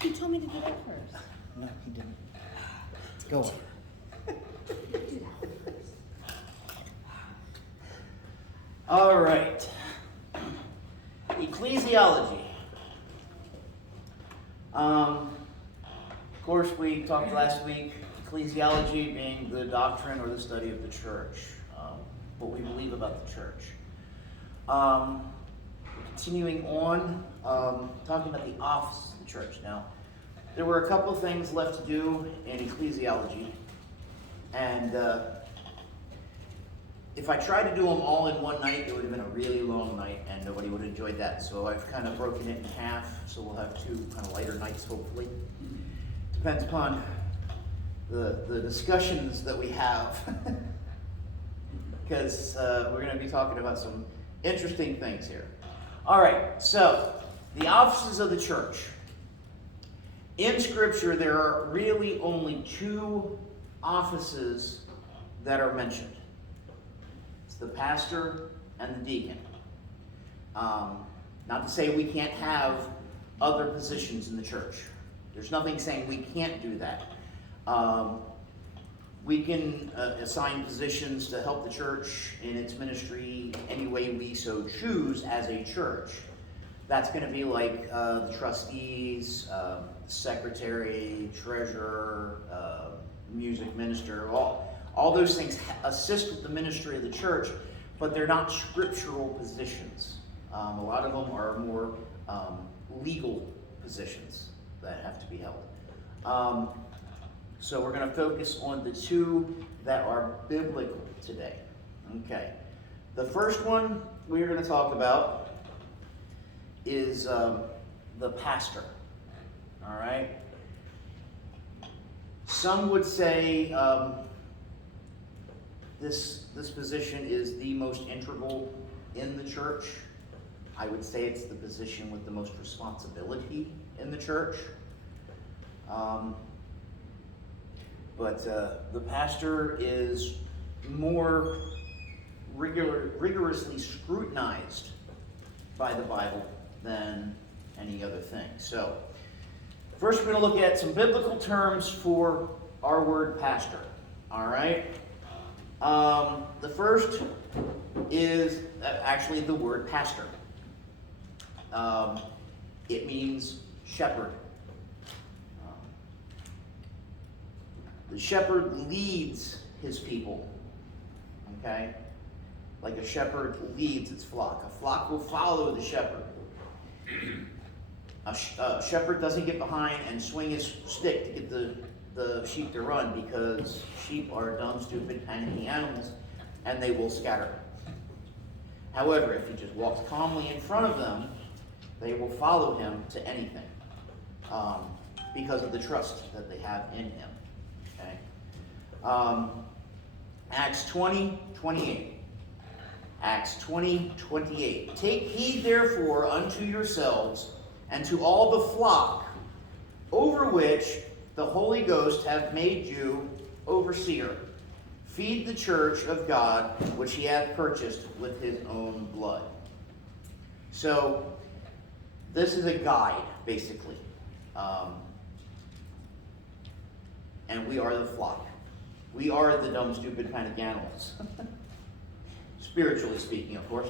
He told me to do that first. No, he didn't. Go on. All right. Ecclesiology. Of course, we talked last week, ecclesiology being the doctrine or the study of the church, what we believe about the church. Continuing on, talking about the office of the church. Now, there were a couple of things left to do in ecclesiology, and if I tried to do them all in one night, it would have been a really long night, and nobody would have enjoyed that. So I've kind of broken it in half, so we'll have two kind of lighter nights, hopefully. Depends upon the discussions that we have, because we're going to be talking about some interesting things here. All right, so the offices of the church. In Scripture, there are really only two offices that are mentioned. It's the pastor and the deacon. Not to say we can't have other positions in the church. There's nothing saying we can't do that. We can assign positions to help the church in its ministry any way we so choose as a church. That's going to be like the trustees, secretary, treasurer, music minister, all those things assist with the ministry of the church, but they're not scriptural positions. A lot of them are more legal positions that have to be held. So we're going to focus on the two that are biblical today. Okay. The first one we're going to talk about is the pastor. All right. Some would say this position is the most integral in the church. I would say it's the position with the most responsibility in the church. But the pastor is more rigorously scrutinized by the Bible than any other thing. So, first we're going to look at some biblical terms for our word pastor. All right? The first is actually the word pastor. It means shepherd. The shepherd leads his people. Okay? Like a shepherd leads its flock. A flock will follow the shepherd. A shepherd doesn't get behind and swing his stick to get the sheep to run, because sheep are dumb, stupid, panicky animals, and they will scatter. However, if he just walks calmly in front of them, they will follow him to anything, because of the trust that they have in him. Okay? Acts 20:28. Acts 20:28. Take heed therefore unto yourselves and to all the flock over which the Holy Ghost hath made you overseer. Feed the church of God, which he hath purchased with his own blood. So, this is a guide, basically. And we are the flock. We are the dumb, stupid, panic animals. Spiritually speaking, of course.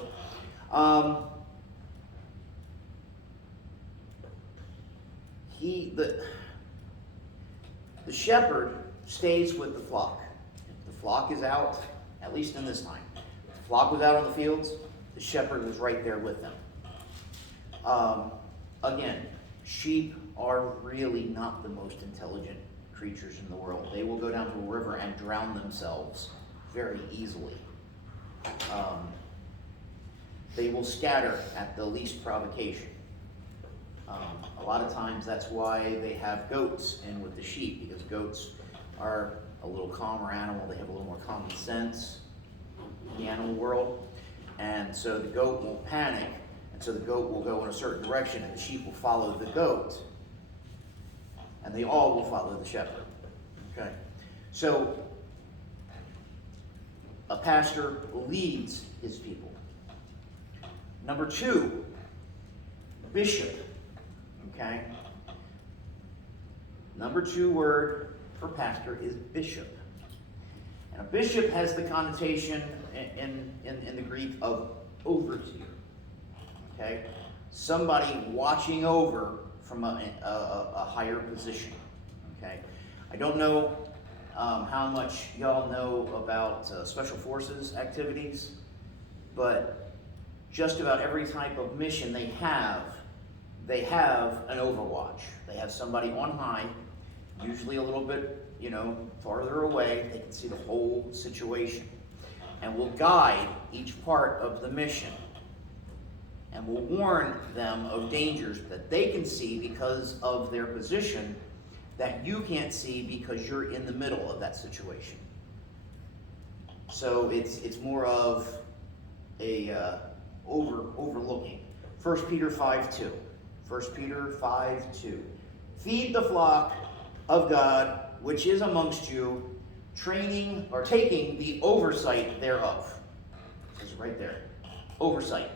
The shepherd stays with the flock. If the flock is out, at least in this time, if the flock was out on the fields, the shepherd was right there with them. Again, sheep are really not the most intelligent creatures in the world. They will go down to a river and drown themselves very easily. They will scatter at the least provocation. A lot of times that's why they have goats in with the sheep, because goats are a little calmer animal. They have a little more common sense in the animal world. And so the goat won't panic, and so the goat will go in a certain direction, and the sheep will follow the goat. And they all will follow the shepherd. Okay? So, a pastor leads his people. Number two, bishop. Okay? Number 2 word for pastor is bishop. And a bishop has the connotation in the Greek of overseer. Okay? Somebody watching over from a higher position. Okay? I don't know how much y'all know about special forces activities, but just about every type of mission they have an overwatch. They have somebody on high, usually a little bit, farther away. They can see the whole situation and will guide each part of the mission and will warn them of dangers that they can see because of their position that you can't see because you're in the middle of that situation. So it's more of a overlooking. 1 Peter 5:2. 1 Peter 5:2. Feed the flock of God which is amongst you, training or taking the oversight thereof. It's right there. Oversight.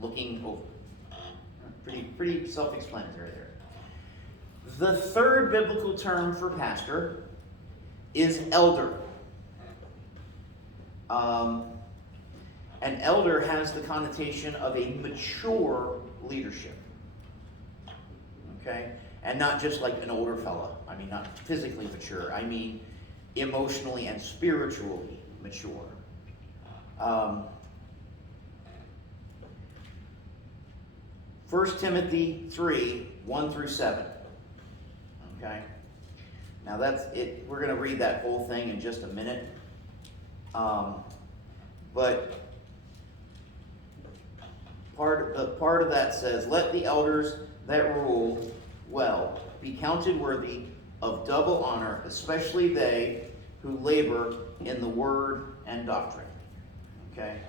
Looking over. Pretty self-explanatory there. The third biblical term for pastor is elder. An elder has the connotation of a mature leadership. Okay? And not just like an older fella. I mean, not physically mature. I mean, emotionally and spiritually mature. 1 Timothy 3:1-7. Okay? Now that's it. We're going to read that whole thing in just a minute. But part of that says, let the elders that rule well be counted worthy of double honor, especially they who labor in the word and doctrine. Okay?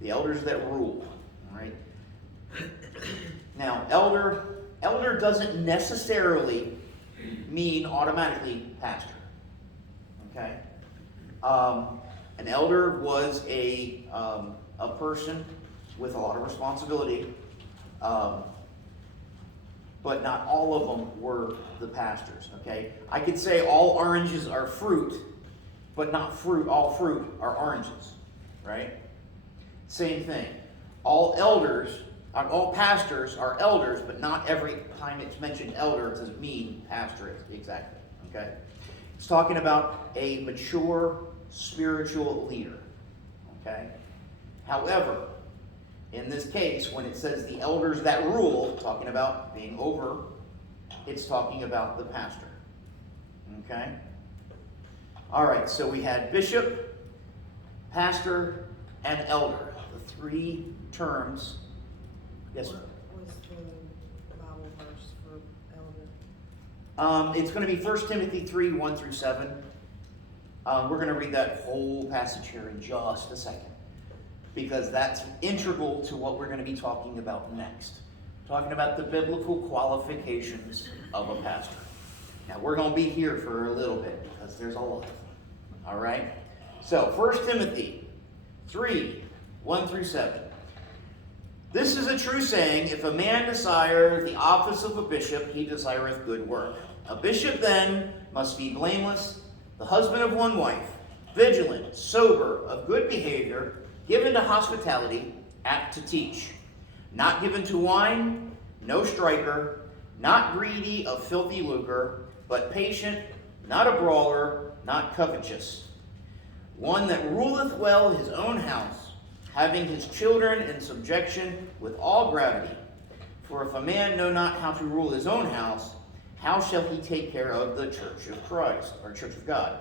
The elders that rule. All right? Now, elder doesn't necessarily mean automatically pastor. Okay? An elder was a person with a lot of responsibility, but not all of them were the pastors. Okay? I could say all oranges are fruit, but not fruit. All fruit are oranges, right? Same thing. All pastors are elders, but not every time it's mentioned elder, it doesn't mean pastor exactly. Okay? It's talking about a mature spiritual leader. Okay? However, in this case, when it says the elders that rule, talking about being over, it's talking about the pastor. Okay? All right, so we had bishop, pastor, and elder. The three terms. Yes, sir. What was the Bible verse for elder? It's going to be 1 Timothy 3:1-7. We're going to read that whole passage here in just a second, because that's integral to what we're going to be talking about next. Talking about the biblical qualifications of a pastor. Now, we're going to be here for a little bit, because there's a lot. All right? So, 1 Timothy 3:1-7. This is a true saying, if a man desire the office of a bishop, he desireth good work. A bishop then must be blameless, the husband of one wife, vigilant, sober, of good behavior, given to hospitality, apt to teach, not given to wine, no striker, not greedy of filthy lucre, but patient, not a brawler, not covetous, one that ruleth well his own house, having his children in subjection with all gravity. For if a man know not how to rule his own house, how shall he take care of the church of Christ, or church of God?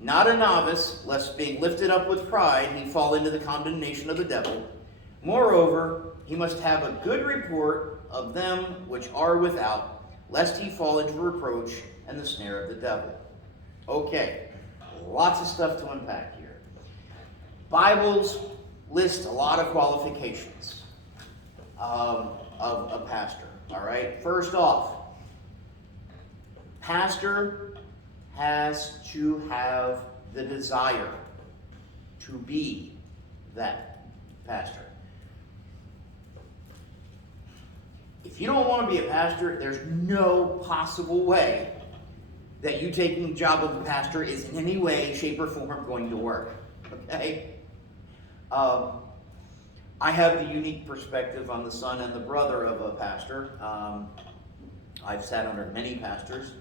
Not a novice, lest being lifted up with pride, he fall into the condemnation of the devil. Moreover, he must have a good report of them which are without, lest he fall into reproach and the snare of the devil. Okay, lots of stuff to unpack here. Bibles list a lot of qualifications of a pastor. All right, first off, pastor has to have the desire to be that pastor. if you don't want to be a pastor, there's no possible way that you taking the job of a pastor is in any way, shape, or form going to work. Okay? I have the unique perspective. I'm the son and the brother of a pastor. I've sat under many pastors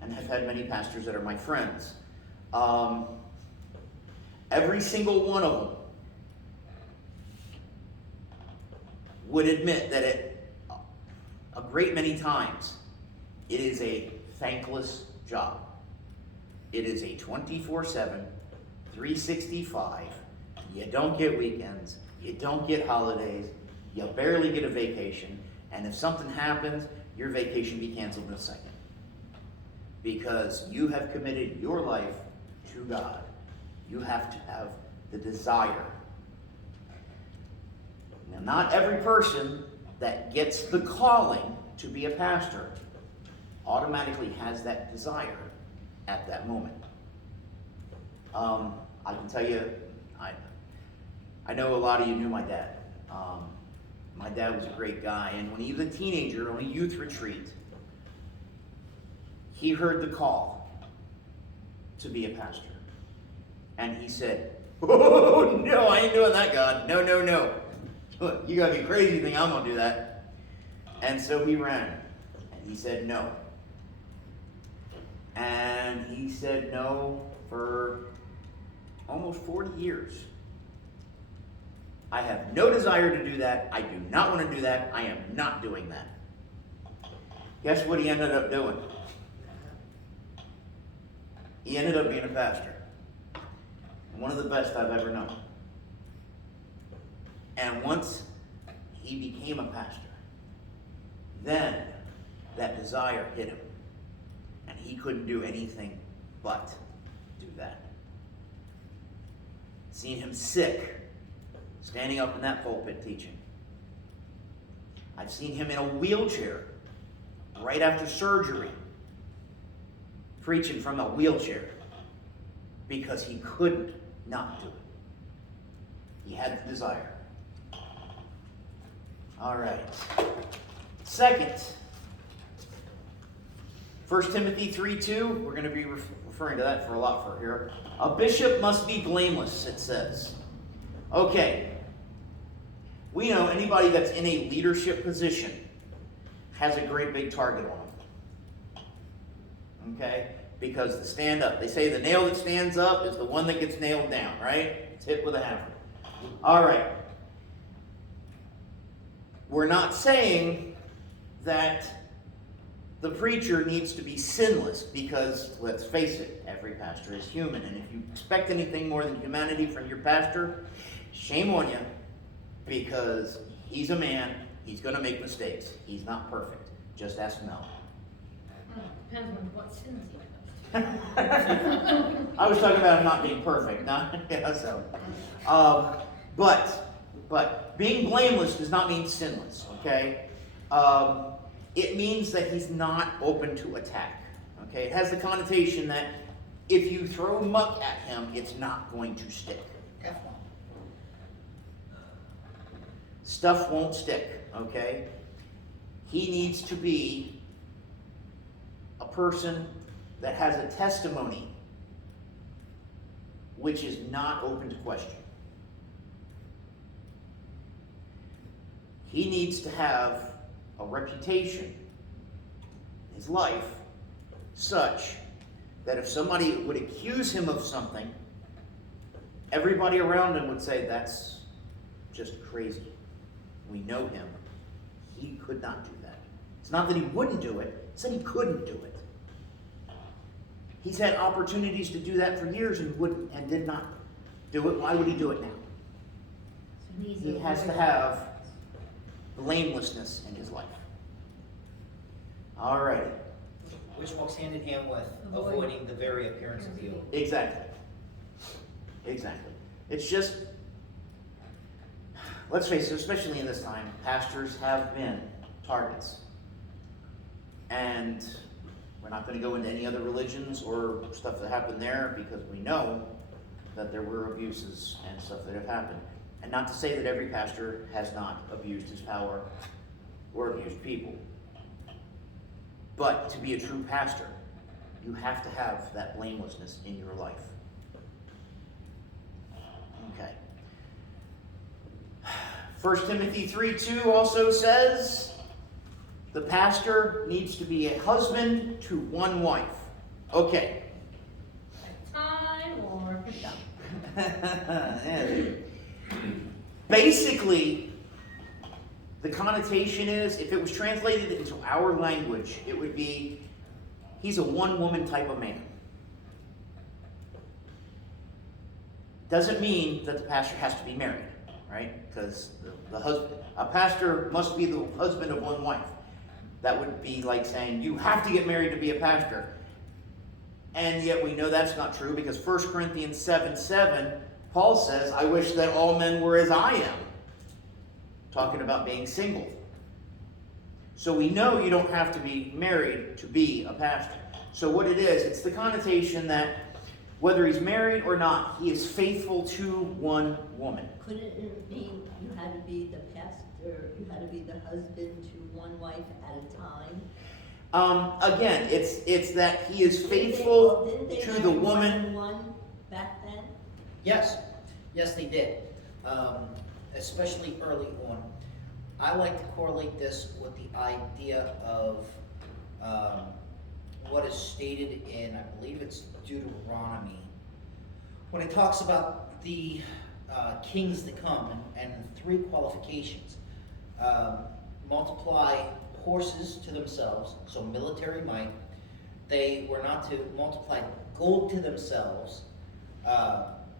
and have had many pastors that are my friends. Every single one of them would admit that a great many times it is a thankless job. It is a 24/7, 365. You don't get weekends. You don't get holidays. You barely get a vacation. And if something happens, your vacation be canceled in a second. Because you have committed your life to God. You have to have the desire. Now, not every person that gets the calling to be a pastor automatically has that desire at that moment. I can tell you, I know a lot of you knew my dad. My dad was a great guy, and when he was a teenager on a youth retreat, he heard the call to be a pastor. And he said, "Oh, no, I ain't doing that, God. No, no, no. You gotta be crazy to think I'm gonna do that." And so he ran, and he said no. And he said no for almost 40 years. I have no desire to do that. I do not want to do that. I am not doing that. Guess what he ended up doing? He ended up being a pastor. One of the best I've ever known. And once he became a pastor, then that desire hit him. And he couldn't do anything but do that. Seen him sick, standing up in that pulpit teaching. I've seen him in a wheelchair right after surgery, preaching from a wheelchair because he couldn't not do it. He had the desire. All right. Second, 1 Timothy 3:2. We're going to be referring to that for a lot for here. A bishop must be blameless, it says. Okay. We know anybody that's in a leadership position has a great big target on them. Okay? Because the stand up. They say the nail that stands up is the one that gets nailed down, right? It's hit with a hammer. All right. We're not saying that the preacher needs to be sinless because, let's face it, every pastor is human. And if you expect anything more than humanity from your pastor, shame on you, because he's a man. He's going to make mistakes. He's not perfect. Just ask Mel. Depends on what sins he does. I was talking about him not being perfect, not yeah, so. But being blameless does not mean sinless. Okay, it means that he's not open to attack. Okay, it has the connotation that if you throw muck at him, it's not going to stick. Stuff won't stick. Okay, he needs to be a person that has a testimony which is not open to question. He needs to have a reputation in his life such that if somebody would accuse him of something, everybody around him would say, "That's just crazy. We know him. He could not do that." It's not that he wouldn't do it, it's that he couldn't do it. He's had opportunities to do that for years and did not do it. Why would he do it now? So He has to have blamelessness in his life. All right. Which walks hand in hand with avoiding the very appearance of evil. Exactly. Exactly. It's just, let's face it, especially in this time, pastors have been targets. And we're not going to go into any other religions or stuff that happened there because we know that there were abuses and stuff that have happened. And not to say that every pastor has not abused his power or abuse people. But to be a true pastor, you have to have that blamelessness in your life. Okay. 1 Timothy 3:2 also says the pastor needs to be a husband to one wife. Okay. Time or Basically, the connotation is, if it was translated into our language, it would be, he's a one-woman type of man. Doesn't mean that the pastor has to be married, right? Because a pastor must be the husband of one wife. That would be like saying, you have to get married to be a pastor. And yet we know that's not true, because 1 Corinthians 7:7, Paul says, I wish that all men were as I am. Talking about being single. So we know you don't have to be married to be a pastor. So what it is, it's the connotation that whether he's married or not, he is faithful to one woman. Couldn't it mean you had to be the pastor, you had to be the husband to one wife at a time? Again, it's that he is faithful Didn't they to marry the more woman. than one back then? Yes, yes they did, especially early on. I like to correlate this with the idea of what is stated in, I believe it's Deuteronomy, when it talks about the kings to come, and 3 qualifications. Multiply horses to themselves, so military might. They were not to multiply gold to themselves,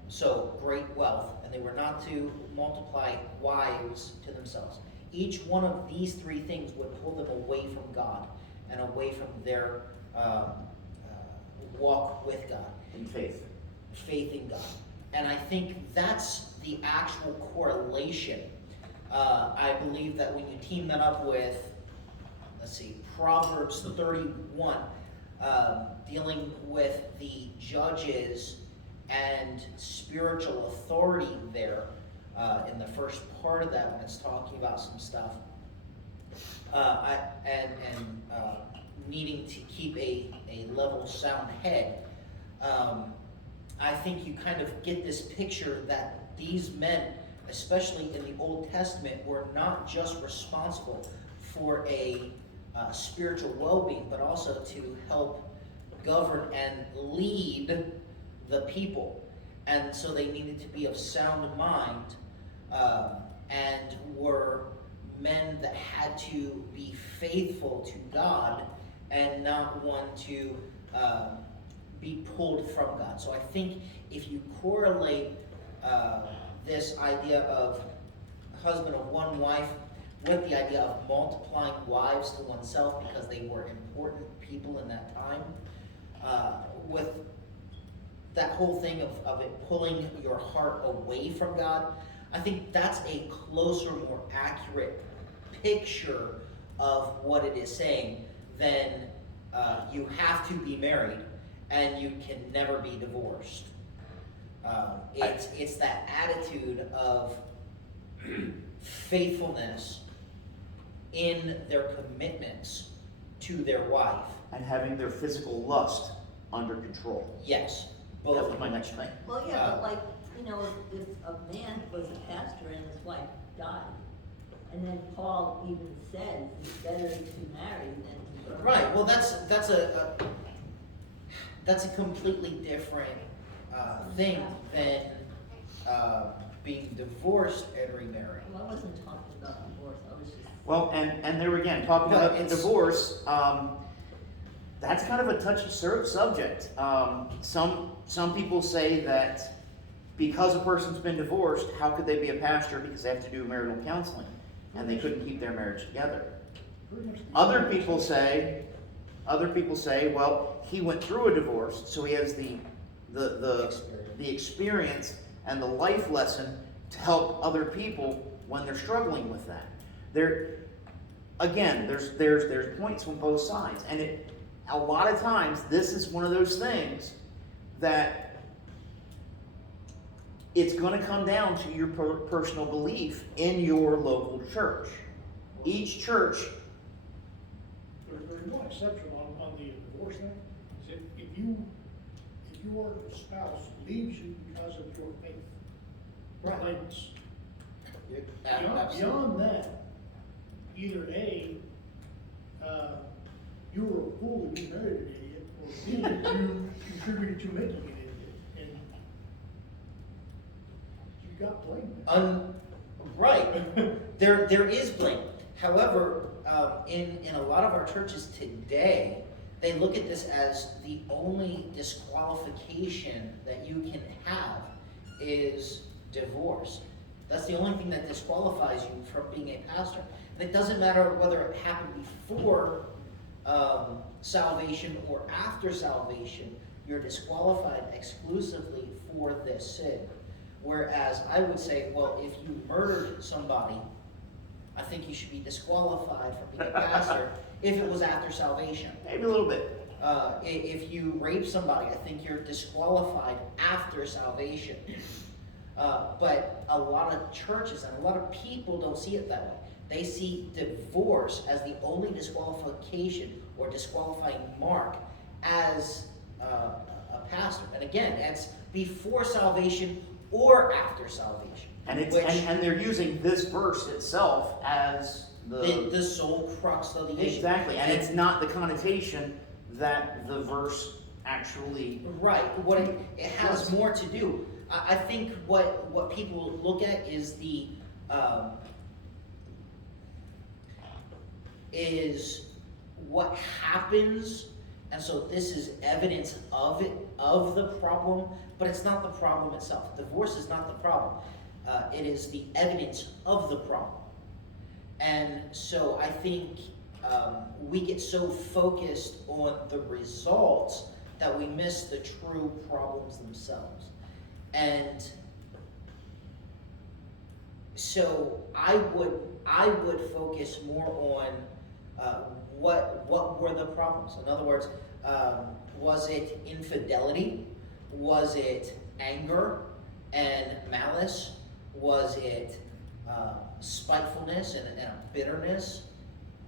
so great wealth, and they were not to multiply wives to themselves. Each one of these 3 things would pull them away from God and away from their walk with God. In faith. Faith in God. And I think that's the actual correlation. I believe that when you team that up with, Proverbs 31, dealing with the judges and spiritual authority there, in the first part of that, when it's talking about some stuff, needing to keep a level, sound head, I think you kind of get this picture that these men, especially in the Old Testament, were not just responsible for a spiritual well-being, but also to help govern and lead the people. And so they needed to be of sound mind, and were men that had to be faithful to God and not one to be pulled from God. So I think if you correlate this idea of husband of one wife with the idea of multiplying wives to oneself because they were important people in that time, with that whole thing of it pulling your heart away from God, I think that's a closer, more accurate picture of what it is saying than you have to be married and you can never be divorced. It's that attitude of faithfulness in their commitments to their wife. And having their physical lust under control. Yes, That both. was my next thing. Well, yeah, but like, if a man was a pastor and his wife died, and then Paul even says it's better to marry than to burn. Right. Well, that's a completely different thing than being divorced and remarried. Well, I wasn't talking about divorce, I was just. Well, and there again, talking But about it's- divorce, that's kind of a touchy subject. Some people say that because a person's been divorced, how could they be a pastor? Because they have to do marital counseling, and they couldn't keep their marriage together. Other people say, well, he went through a divorce, so he has the experience and the life lesson to help other people when they're struggling with that. There's points from both sides, and a lot of times this is one of those things that it's going to come down to your personal belief in your local church. Each church, There's one exception on the divorce thing, is if your spouse leaves you because of your faith. Right. Blameless. Absolutely. Beyond that, either A, you were a fool and you married an idiot, or B, you contributed to making an idiot, and you got blamed. Right. There is blame. However, in a lot of our churches today, they look at this as the only disqualification that you can have is divorce. That's the only thing that disqualifies you from being a pastor. And it doesn't matter whether it happened before salvation or after salvation, you're disqualified exclusively for this sin. Whereas I would say, well, if you murdered somebody, I think you should be disqualified from being a pastor if it was after salvation. maybe a little bit. If you rape somebody, I think you're disqualified after salvation. But a lot of churches and a lot of people don't see it that way. They see divorce as the only disqualification or disqualifying mark as a pastor. And again, that's before salvation or after salvation. And it's which and they're using this verse itself as the sole crux of the issue. exactly, and it's not the connotation that the verse actually. Right. What it has more to do. I think what people look at is is what happens, and so this is evidence of it, of the problem, but it's not the problem itself. Divorce is not the problem. It is the evidence of the problem. And so I think we get so focused on the results that we miss the true problems themselves. And so I would focus more on what were the problems. In other words, was it infidelity? Was it anger and malice? Was it spitefulness and a bitterness,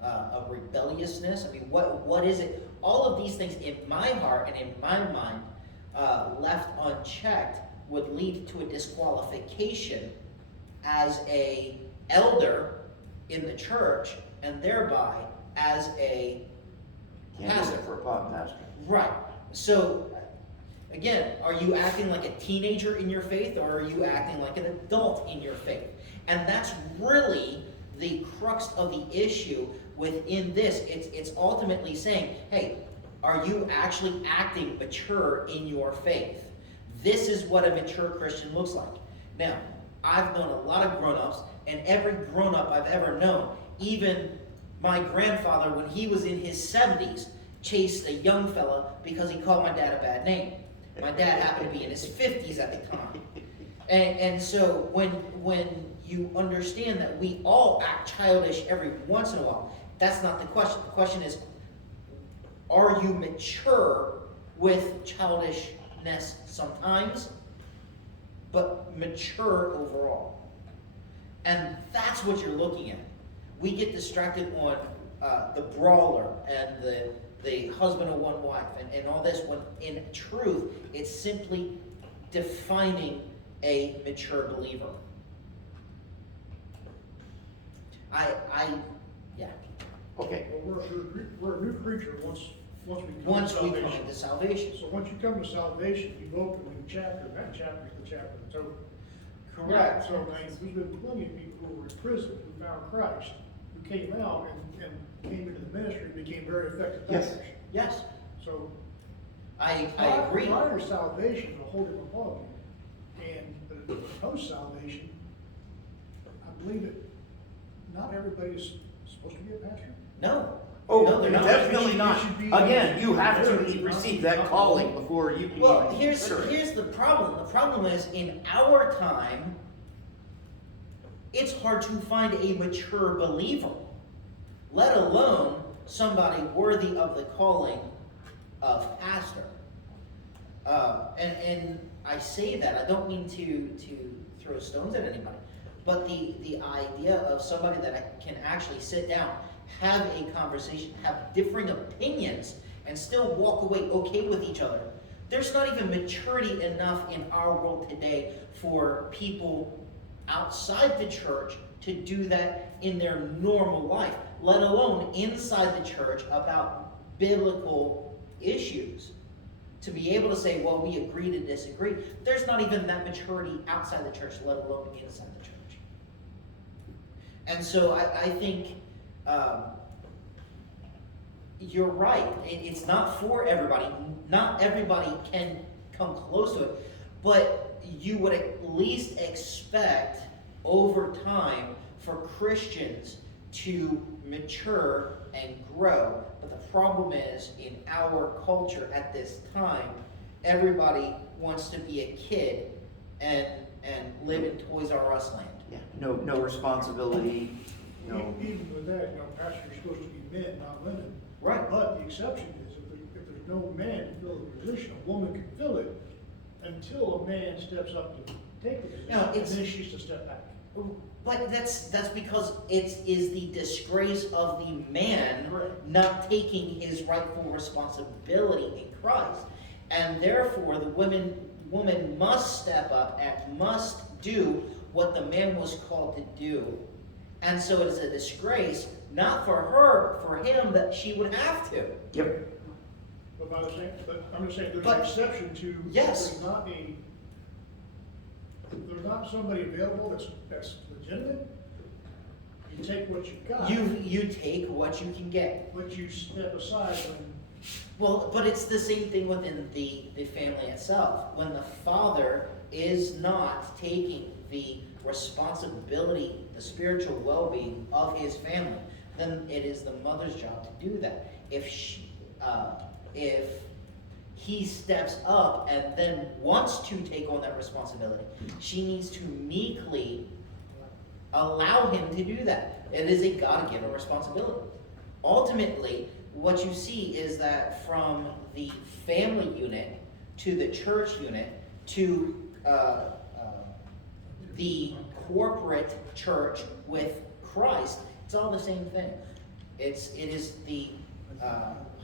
a rebelliousness? I mean, what is it? All of these things in my heart and in my mind, left unchecked, would lead to a disqualification as a elder in the church, and thereby as a pastor. For a pod pastor. Right. So, again, are you acting like a teenager in your faith, or are you acting like an adult in your faith? And that's really the crux of the issue within this. It's ultimately saying, hey, are you actually acting mature in your faith? This is what a mature Christian looks like. Now, I've known a lot of grown-ups, and every grown-up I've ever known, even my grandfather, when he was in his 70s, chased a young fella because he called my dad a bad name. My dad happened to be in his 50s at the time. And so when you understand that we all act childish every once in a while, that's not the question. The question is, are you mature with childishness sometimes, but mature overall? And that's what you're looking at. We get distracted on the brawler and the husband of one wife and all this, when in truth, it's simply defining a mature believer. Yeah. Okay. Well, we're a new creature once we come Once to we salvation. come into salvation. So once you come to salvation, you open a new chapter, and that chapter is the chapter that's over. Correct. So, I mean, there's been plenty of people who were in prison, who found Christ, who came out and came into the ministry and became very effective Yes. pastors. Yes, So, I agree. prior to salvation, a whole different ballgame. And post-salvation, I believe that not everybody's supposed to be a pastor. No. Oh, No, they're not. definitely not. It should be- Again, you have to receive that calling before you can Well, even here's consider it. the problem. The problem is, in our time, it's hard to find a mature believer, let alone somebody worthy of the calling of pastor. And I say that, I don't mean to throw stones at anybody, But the idea of somebody that can actually sit down, have a conversation, have differing opinions, and still walk away okay with each other. There's not even maturity enough in our world today for people outside the church to do that in their normal life, let alone inside the church about biblical issues. To be able to say, well, we agree to disagree. There's not even that maturity outside the church, let alone inside the church. And so I think you're right. It's not for everybody. Not everybody can come close to it. But you would at least expect over time for Christians to mature and grow. But the problem is, in our culture at this time, everybody wants to be a kid and live in Toys R Us land. Yeah, no responsibility, no. Even with that, pastors are supposed to be men, not women. Right. But the exception is, if there's no man to fill the position, a woman can fill it until a man steps up to take the position, No, and then she's to step back. But that's because it is the disgrace of the man Correct. not taking his rightful responsibility in Christ. And therefore the woman must step up and must do what the man was called to do. And so it is a disgrace, not for her, for him, that she would have to. Yep. But I'm just saying, there's But- an exception to, Yes. there's not somebody available that's legitimate. You take what you got. You take what you can get. But you step aside when. Well, but it's the same thing within the family itself. When the father is not taking the responsibility, the spiritual well-being of his family, then it is the mother's job to do that. If he steps up and then wants to take on that responsibility, she needs to meekly allow him to do that. It is a God-given responsibility. Ultimately, what you see is that from the family unit to the church unit to the corporate church with Christ, it's all the same thing. It is the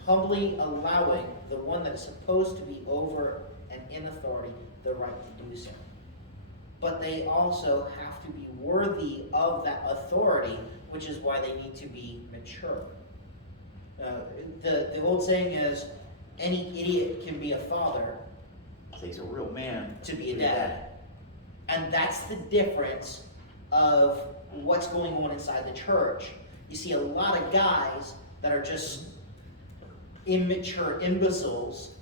humbly allowing the one that is supposed to be over and in authority the right to do so. But they also have to be worthy of that authority, which is why they need to be mature. The old saying is, any idiot can be a father, It takes a real man to be a dad. And that's the difference of what's going on inside the church. You see a lot of guys that are just immature imbeciles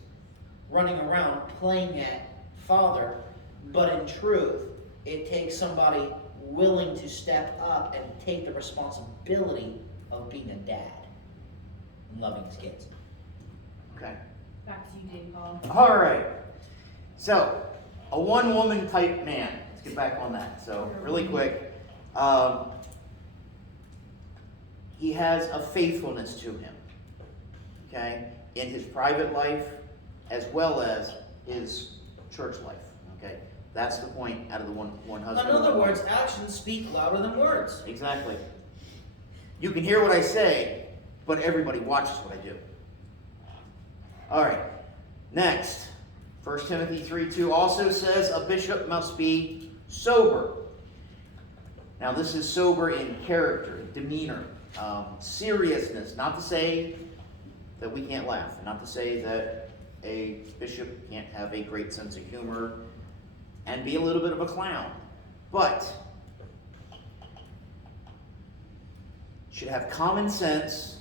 running around playing at father, but in truth, it takes somebody willing to step up and take the responsibility of being a dad and loving his kids. Okay. Back to you, Dave Paul. All right. So, a one-woman type man. Let's get back on that. So, really quick. He has a faithfulness to him. Okay? In his private life as well as his church life. Okay? That's the point out of the one husband. In other words, actions speak louder than words. Exactly. You can hear what I say, but everybody watches what I do. All right. Next, 1 Timothy 3:2 also says a bishop must be sober. Now, this is sober in character, demeanor, seriousness. Not to say that we can't laugh, not to say that a bishop can't have a great sense of humor and be a little bit of a clown, but should have common sense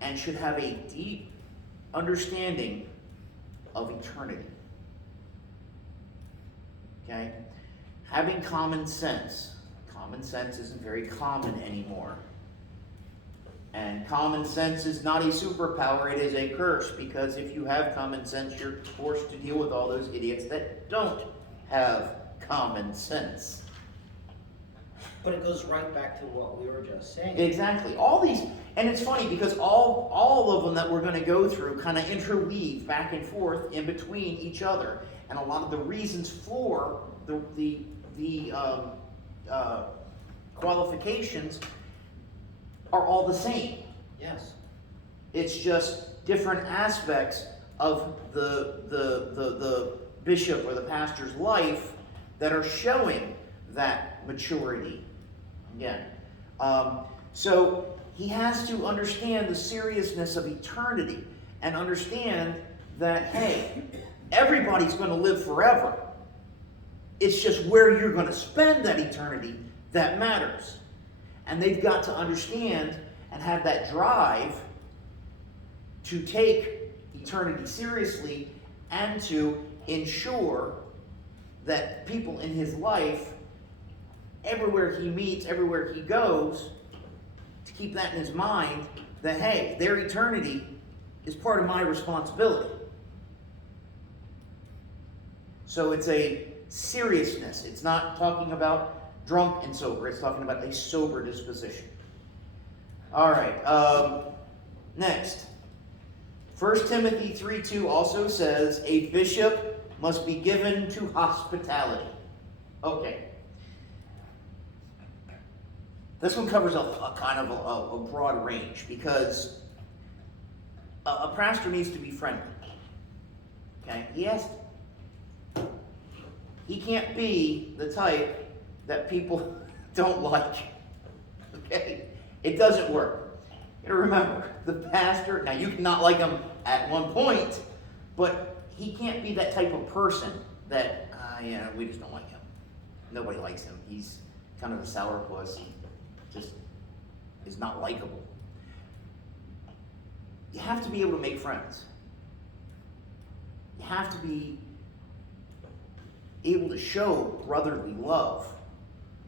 and should have a deep understanding of eternity. Okay? Having common sense. Common sense isn't very common anymore. And common sense is not a superpower, it is a curse, because if you have common sense, you're forced to deal with all those idiots that don't have common sense. But it goes right back to what we were just saying. Exactly. All these, and it's funny because all of them that we're going to go through kind of interweave back and forth in between each other, and a lot of the reasons for the qualifications are all the same. Yes. It's just different aspects of the bishop or the pastor's life that are showing that maturity. Again, so he has to understand the seriousness of eternity and understand that, hey, everybody's going to live forever. It's just where you're going to spend that eternity that matters. And they've got to understand and have that drive to take eternity seriously and to ensure that people in his life, everywhere he meets, everywhere he goes, to keep that in his mind, that, hey, their eternity is part of my responsibility. So it's a seriousness. It's not talking about drunk and sober. It's talking about a sober disposition. All right. Next. 1 Timothy 3:2 also says, a bishop must be given to hospitality. Okay. This one covers a kind of a broad range, because a pastor needs to be friendly. Okay? He can't be the type that people don't like. Okay? It doesn't work. You gotta remember, the pastor, now you cannot like him at one point, but he can't be that type of person that, we just don't like him. Nobody likes him. He's kind of a sourpuss. He just is not likable. You have to be able to make friends. You have to be able to show brotherly love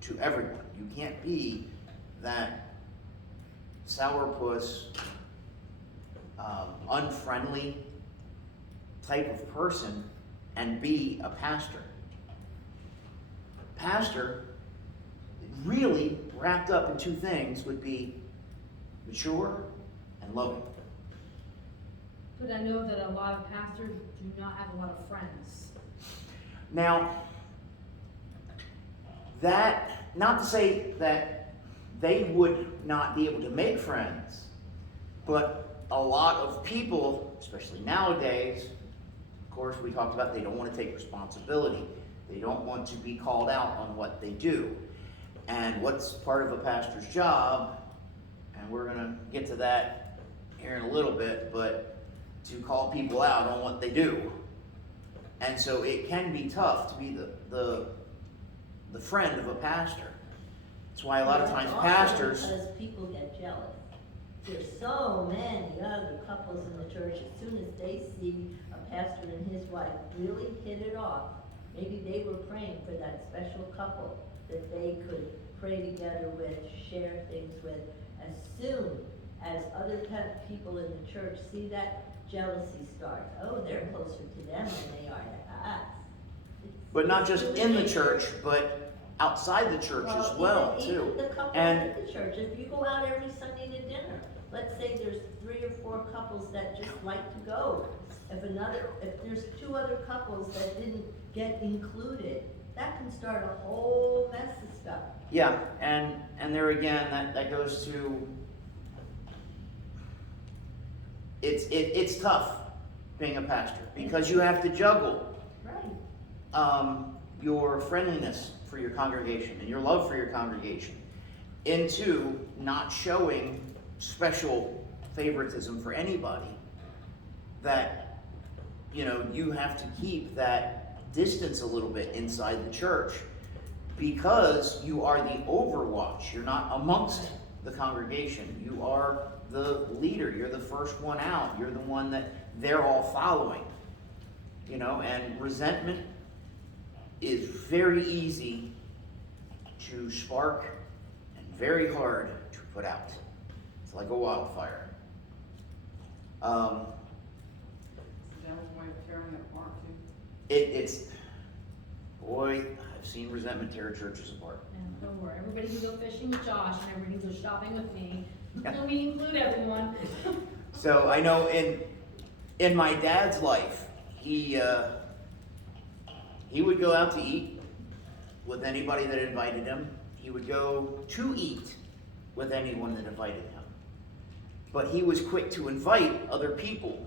to everyone. You can't be that sourpuss, unfriendly type of person and be a pastor. Pastor, really wrapped up in two things, would be mature and loving. But I know that a lot of pastors do not have a lot of friends. Now, that, not to say that they would not be able to make friends, but a lot of people, especially nowadays, of course, we talked about they don't want to take responsibility. They don't want to be called out on what they do. And what's part of a pastor's job, and we're going to get to that here in a little bit, but to call people out on what they do. And so it can be tough to be the friend of a pastor. That's why a lot of times Also pastors... because people get jealous. There's so many other couples in the church, as soon as they see a pastor and his wife really hit it off, maybe they were praying for that special couple that they could pray together with, share things with. As soon as other people in the church see that, jealousy starts. Oh, they're closer to them than they are to us. But not just in the church, but outside the church as well, even too. the couples And in the church, if you go out every Sunday to dinner, let's say there's 3 or 4 couples that just like to go. If there's 2 other couples that didn't get included, that can start a whole mess of stuff. yeah, and there again, that goes to, it's tough being a pastor, because you have to juggle Right. your friendliness for your congregation and your love for your congregation into not showing special favoritism for anybody, that you have to keep that distance a little bit inside the church, because you are the overwatch. You're not amongst the congregation. You are the leader. You're the first one out. You're the one that they're all following. And resentment is very easy to spark and very hard to put out. It's like a wildfire. The devil's way of tearing it apart too. Boy, I've seen resentment tear churches apart. And don't worry, everybody can go fishing with Josh, and everybody can go shopping with me. Yeah. Let me include everyone. So I know in my dad's life, he would go out to eat with anybody that invited him. he would go to eat with anyone that invited him. But he was quick to invite other people.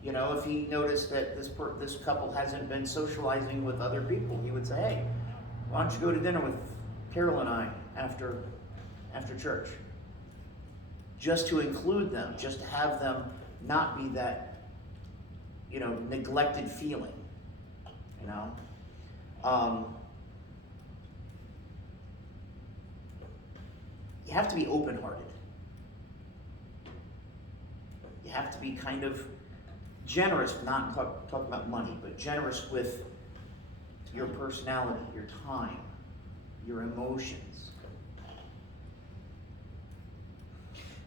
You know, if he noticed that this couple hasn't been socializing with other people, he would say, hey, why don't you go to dinner with Carol and I after church? Just to include them, just to have them not be that, neglected feeling, You have to be open-hearted. You have to be kind of generous, not talking about money, but generous with your personality, your time, your emotions.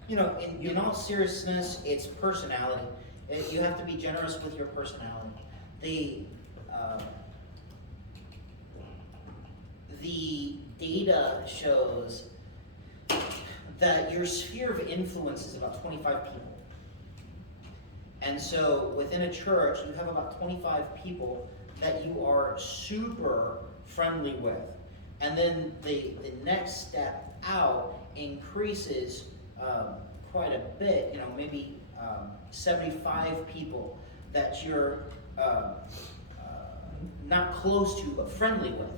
In all seriousness, it's personality. You have to be generous with your personality. The data shows that your sphere of influence is about 25 people. And so within a church, you have about 25 people that you are super friendly with. And then the next step out increases quite a bit, maybe 75 people that you're not close to but friendly with.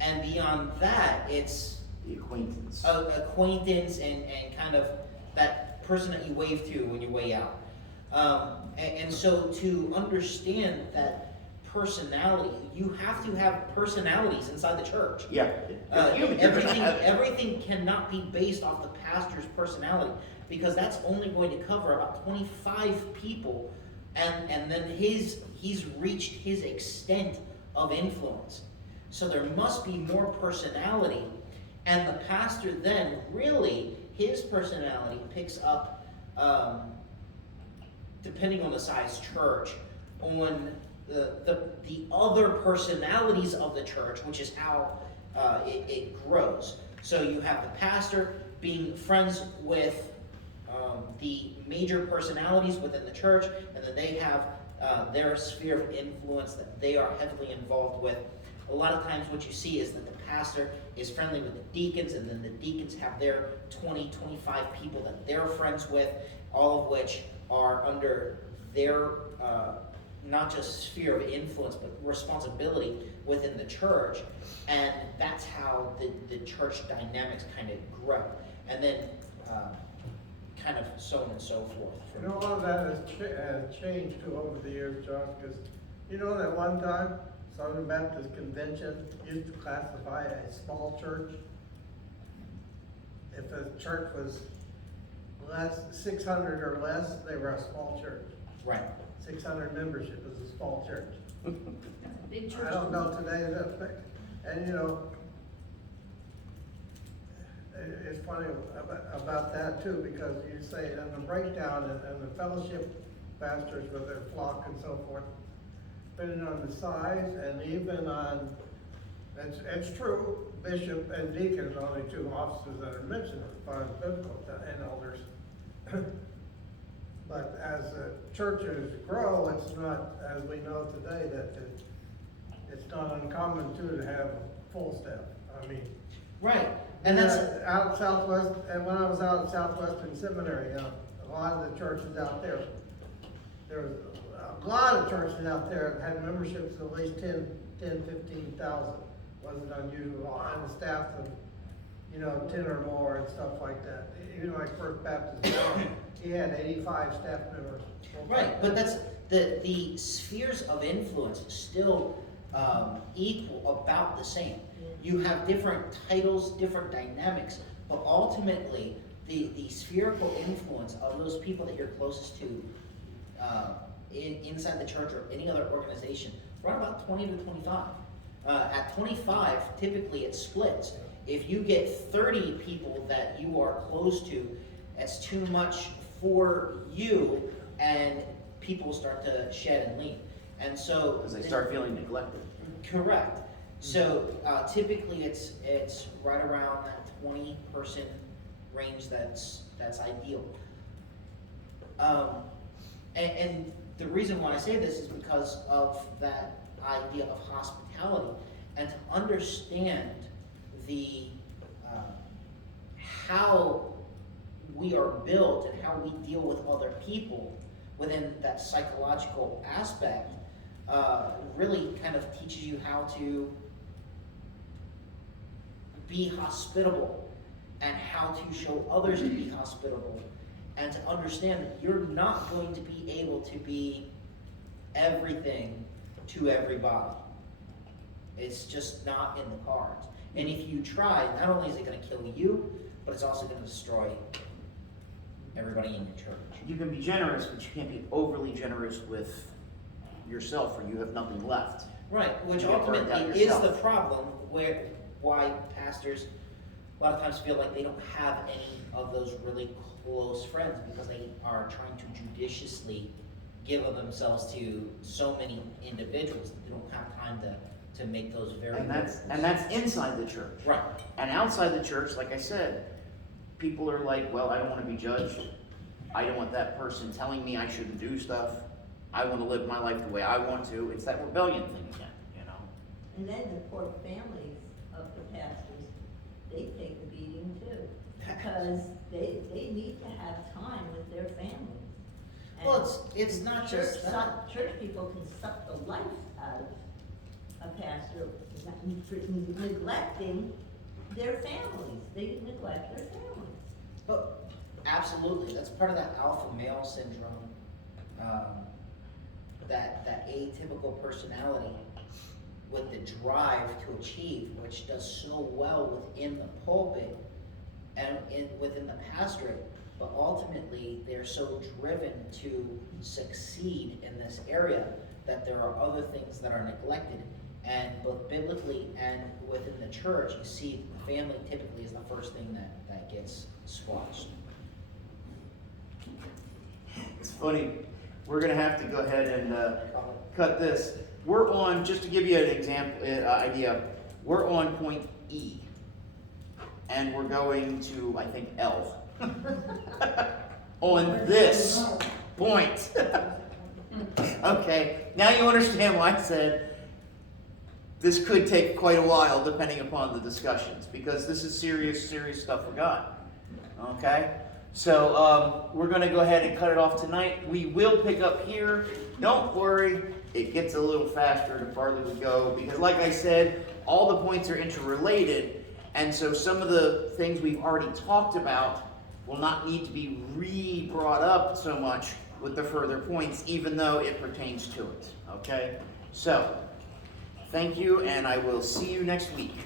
And beyond that, it's The acquaintance. Acquaintance and kind of that person that you wave to when you way out. And so to understand that personality, you have to have personalities inside the church. Yeah. Everything cannot be based off the pastor's personality, because that's only going to cover about 25 people, and then he's reached his extent of influence. So there must be more personality, and the pastor then really, his personality picks up, depending on the size church, on the other personalities of the church, which is how it grows. So you have the pastor being friends with the major personalities within the church, and then they have their sphere of influence that they are heavily involved with. A lot of times what you see is that the pastor is friendly with the deacons, and then the deacons have their 20, 25 people that they're friends with, all of which are under their not just sphere of influence, but responsibility within the church. And that's how the church dynamics kind of grow. And then kind of so on and so forth. A lot of that has changed too over the years, John, because that one time Southern Baptist Convention used to classify a small church. If a church was 600 or less, they were a small church. Right. 600 membership is a small church. That's a big church. I don't know today, and it's funny about that too, because you say in the breakdown and the fellowship pastors with their flock and so forth, depending on the size and even on, it's true, bishop and deacon are only two officers that are mentioned as far as biblical and elders. But as churches grow, it's not, as we know today, that it's not uncommon too to have a full staff. I mean, Right. And that's out Southwest, and when I was out at Southwestern Seminary, a lot of the churches out there was a lot of churches out there that had memberships of at least 15,000. Wasn't unusual, and the staff of 10 or more and stuff like that. Even like First Baptist, he had 85 staff members. right, but that's the spheres of influence still equal, about the same. You have different titles, different dynamics, but ultimately the spherical influence of those people that you're closest to inside the church or any other organization, around about 20 to 25. At 25, typically it splits. If you get 30 people that you are close to, that's too much for you, and people start to shed and leave. And so Because they start feeling neglected. correct. So typically it's right around that 20-person range that's ideal. And the reason why I say this is because of that idea of hospitality, and to understand the, how we are built and how we deal with other people within that psychological aspect, really kind of teaches you how to be hospitable and how to show others to be hospitable and to understand that you're not going to be able to be everything to everybody. It's just not in the cards. And if you try, not only is it going to kill you, but it's also going to destroy everybody in your church. You can be generous, but you can't be overly generous with yourself, or you have nothing left. Right, which You get burned out ultimately is yourself. the problem why pastors a lot of times feel like they don't have any of those really close friends, because they are trying to judiciously give of themselves to so many individuals that they don't have time to make those very And that's inside the church. right. And outside the church, like I said, people are like, well, I don't want to be judged. I don't want that person telling me I shouldn't do stuff. I want to live my life the way I want to. It's that rebellion thing again, you know. And then the poor families of the pastors, they take the beating too, because they need to have time with their families. And Well, it's not just that. Church people can suck the life out of a pastor for neglecting their families. They neglect their families. But absolutely, that's part of that alpha male syndrome, that atypical personality with the drive to achieve, which does so well within the pulpit and within the pastorate, but ultimately they're so driven to succeed in this area that there are other things that are neglected. And both biblically and within the church, you see the family typically is the first thing that gets squashed. It's funny. We're going to have to go ahead and cut this. We're on, just to give you an example, idea, we're on point E. And we're going to, I think, L. On this point. Okay, now you understand why I said this could take quite a while depending upon the discussions, because this is serious stuff for God. Okay? So we're going to go ahead and cut it off tonight. We will pick up here. Don't worry, it gets a little faster the farther we go, because like I said, all the points are interrelated, and so some of the things we've already talked about will not need to be re-brought up so much with the further points, even though it pertains to it. Okay? So, thank you, and I will see you next week.